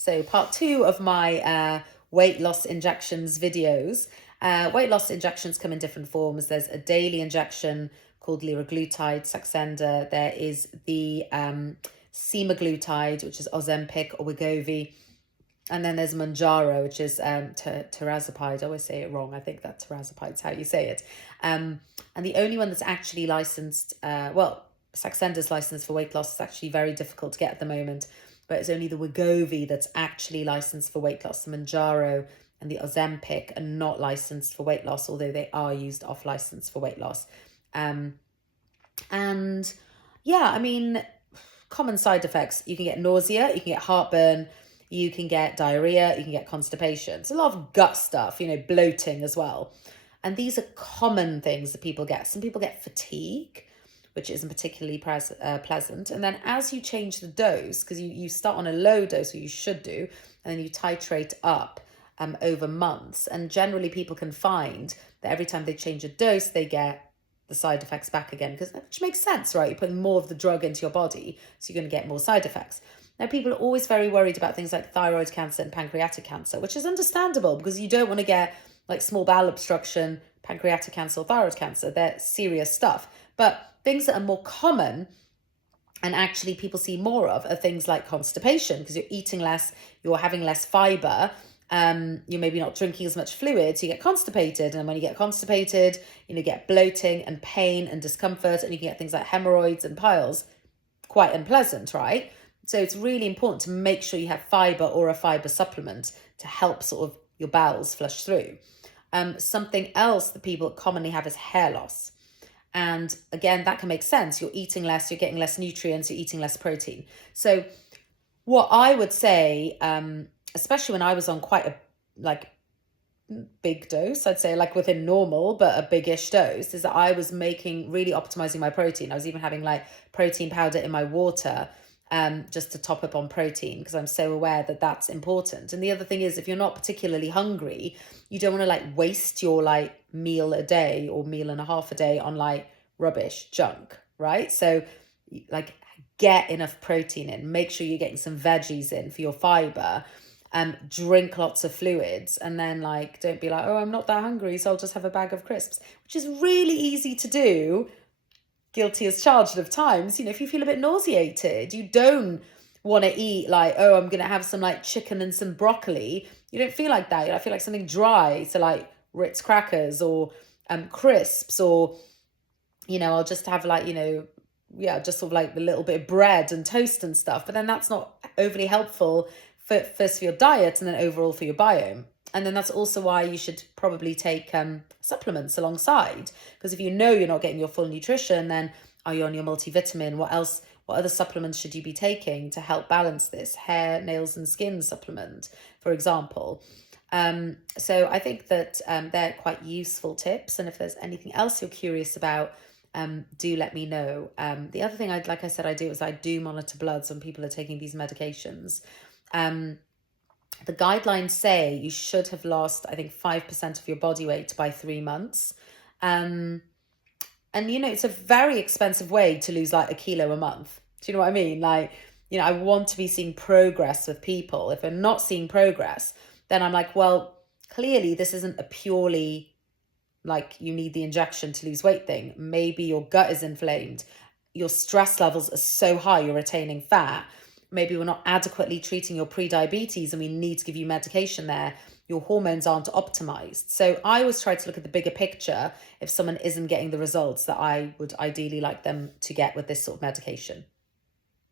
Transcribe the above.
So part 2 of my weight loss injections videos. Weight loss injections come in different forms. There's a daily injection called liraglutide, Saxenda. There is the semaglutide, which is Ozempic or Wegovy. And then there's Mounjaro, which is tirzepatide. I always say it wrong. I think that tirzepatide is how you say it. And the only one that's actually licensed, Saxenda's licensed for weight loss. Is actually very difficult to get at the moment. But it's only the Wegovy that's actually licensed for weight loss. The Mounjaro and the Ozempic are not licensed for weight loss, although they are used off license for weight loss. And yeah, I mean, common side effects. You can get nausea, you can get heartburn, you can get diarrhea, you can get constipation. It's a lot of gut stuff, bloating as well. And these are common things that people get. Some people get fatigue, which isn't particularly pleasant. And then as you change the dose, because you start on a low dose, or you should do, and then you titrate up over months. And generally people can find that every time they change a dose, they get the side effects back again, which makes sense, right? You're putting more of the drug into your body, so you're going to get more side effects. Now, people are always very worried about things like thyroid cancer and pancreatic cancer, which is understandable because you don't want to get like small bowel obstruction, pancreatic cancer, or thyroid cancer. They're serious stuff. But things that are more common and actually people see more of are things like constipation, because you're eating less, you're having less fiber, you're maybe not drinking as much fluid, so you get constipated. And when you get constipated, you get bloating and pain and discomfort, and you can get things like hemorrhoids and piles. Quite unpleasant, right? So it's really important to make sure you have fiber or a fiber supplement to help sort of your bowels flush through. Something else that people commonly have is hair loss. And again, that can make sense. You're eating less, you're getting less nutrients, you're eating less protein. So what I would say, especially when I was on quite a big dose, I'd say like within normal, but a biggish dose, is that I was really optimizing my protein. I was even having like protein powder in my water, just to top up on protein, because I'm so aware that that's important. And the other thing is, if you're not particularly hungry, you don't want to like waste your like meal a day or meal and a half a day on like rubbish junk, right? So like get enough protein in, make sure you're getting some veggies in for your fiber, drink lots of fluids, and then like don't be like, oh, I'm not that hungry, so I'll just have a bag of crisps, which is really easy to do. Guilty as charged of times. If you feel a bit nauseated, you don't want to eat like, oh, I'm gonna have some like chicken and some broccoli. You don't feel like that. I feel like something dry, so like Ritz crackers or crisps, or I'll just have like just sort of like a little bit of bread and toast and stuff. But then that's not overly helpful first for your diet and then overall for your biome. And then that's also why you should probably take supplements alongside, because if you're not getting your full nutrition, then are you on your multivitamin? What other supplements should you be taking to help balance this? Hair, nails and skin supplement, for example. So I think that they're quite useful tips. And if there's anything else you're curious about, do let me know. The other thing I do monitor bloods when people are taking these medications. The guidelines say you should have lost, I think, 5% of your body weight by 3 months. And, it's a very expensive way to lose like a kilo a month. Do you know what I mean? Like, I want to be seeing progress with people. If I'm not seeing progress, then I'm like, well, clearly this isn't a purely like you need the injection to lose weight thing. Maybe your gut is inflamed. Your stress levels are so high, you're retaining fat. Maybe we're not adequately treating your pre-diabetes and we need to give you medication there. Your hormones aren't optimized. So I always try to look at the bigger picture if someone isn't getting the results that I would ideally like them to get with this sort of medication.